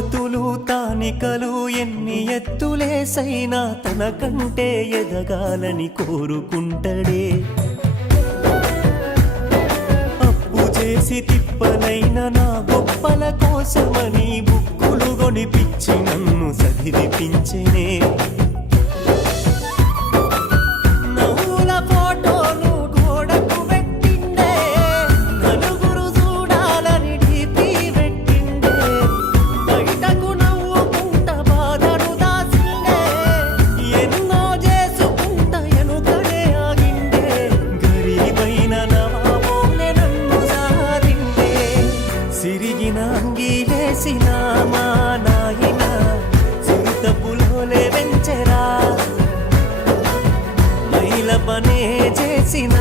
చేతులు తానికలు ఎన్ని ఎత్తులేసైనా తనకంటే ఎదగాలని కోరుకుంటడే. అప్పు చేసి తిప్పనైన నా గొప్పల కోసమని బుక్కులు కొనిపించి నన్ను చదివిపించెనే. సిరిగిన అంగీలేసిన మా నాయన చిరుతపులోలే వెంచెరా. మైల పనే చేసిన